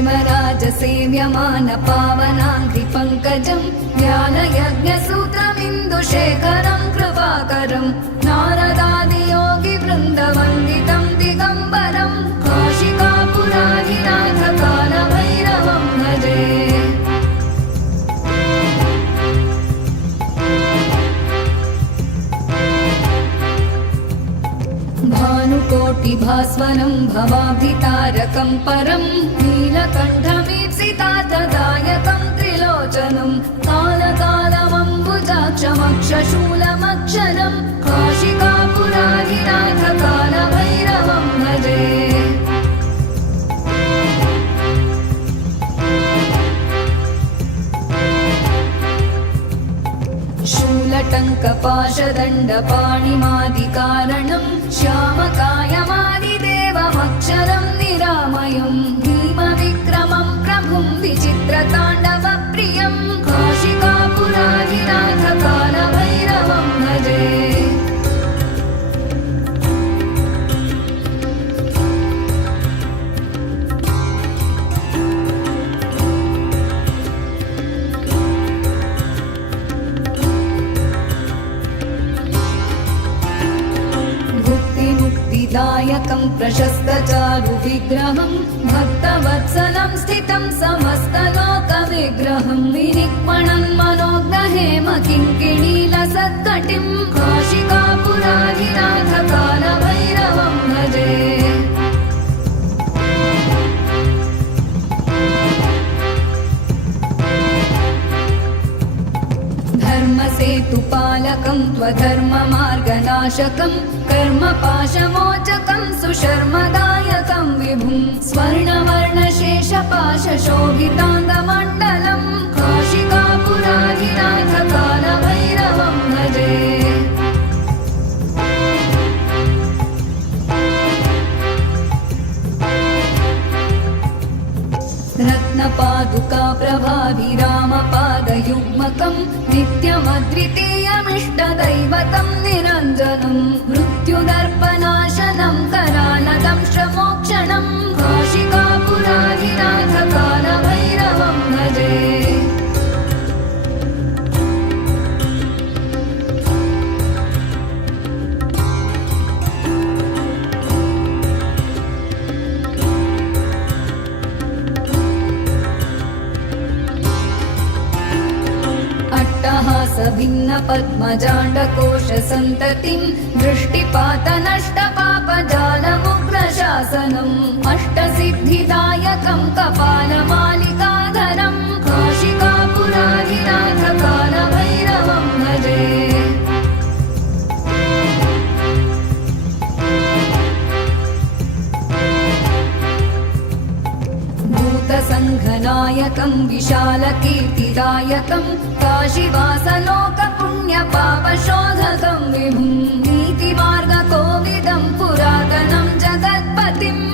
क्षेमराजसेव्यमान पावनाङ्घ्रिपङ्कजं ज्ञानयज्ञसूत्रमिन्दुशेखरं कृपाकरं नारदादियोगिवृन्दवन्दितं दिगम्बरं काशिकापुराधिनाथकालभैरवं भजे। भानुकोटिभास्वरं भवाब्धितारकं परं नीलकण्ठमीप्सितार्थदायकं त्रिलोचनं कालकालमम्बुजाक्षमक्षशूलमक्षरं काशिकापुराधिनाथकालभैरवं भजे। शूलटङ्कपाशदण्डपाणिमादिकारणं श्यामकायमादिदेवमक्षरं निरामयं भीमविक्रमं प्रभुं विचित्रताण्डवप्रियं काशिकापुराधिनाथकालभैरवं भजे। दायकं प्रशस्तचारुविग्रहं भक्तवत्सलं स्थितं समस्तलोकविग्रहं विनिक्मणं मनोग्रहेम किङ्किणीलसत्कटिं काशिकापुराधिनाथकालभैरवं भजे। धर्मसेतुपालकं त्वधर्ममार्गनाशकं कर्मपाशमोचकं सुशर्मदायकं विभुं स्वर्णवर्णशेषपाशशोभिताङ्गमण्डलं काशिकापुराधिनाथकालभैरवं भजे। रत्नपादुकाप्रभाभिरामपादयुग्मकं नित्यमद्वितीयमिष्टदैवतं निरञ्जनं मृत्युदर्पनाशनं करालदंष्ट्रमोक्षणं काशिकापुराधिनाथकालभैरवं भजे। भिन्नपद्मजाण्डकोशसन्ततिं दृष्टिपातनष्टपापजालमुग्रशासनम् अष्टसिद्धिदायकं कपालमालिकाधरं काशिकापुराधिनाथकालभैरवं भजे। भूतसङ्घनायकं विशालकीर्तिदायकं काशीवासलोकपुण्यपापशोधकं विभुं नीतिमार्गकोविदं पुरातनं जगत्पतिम्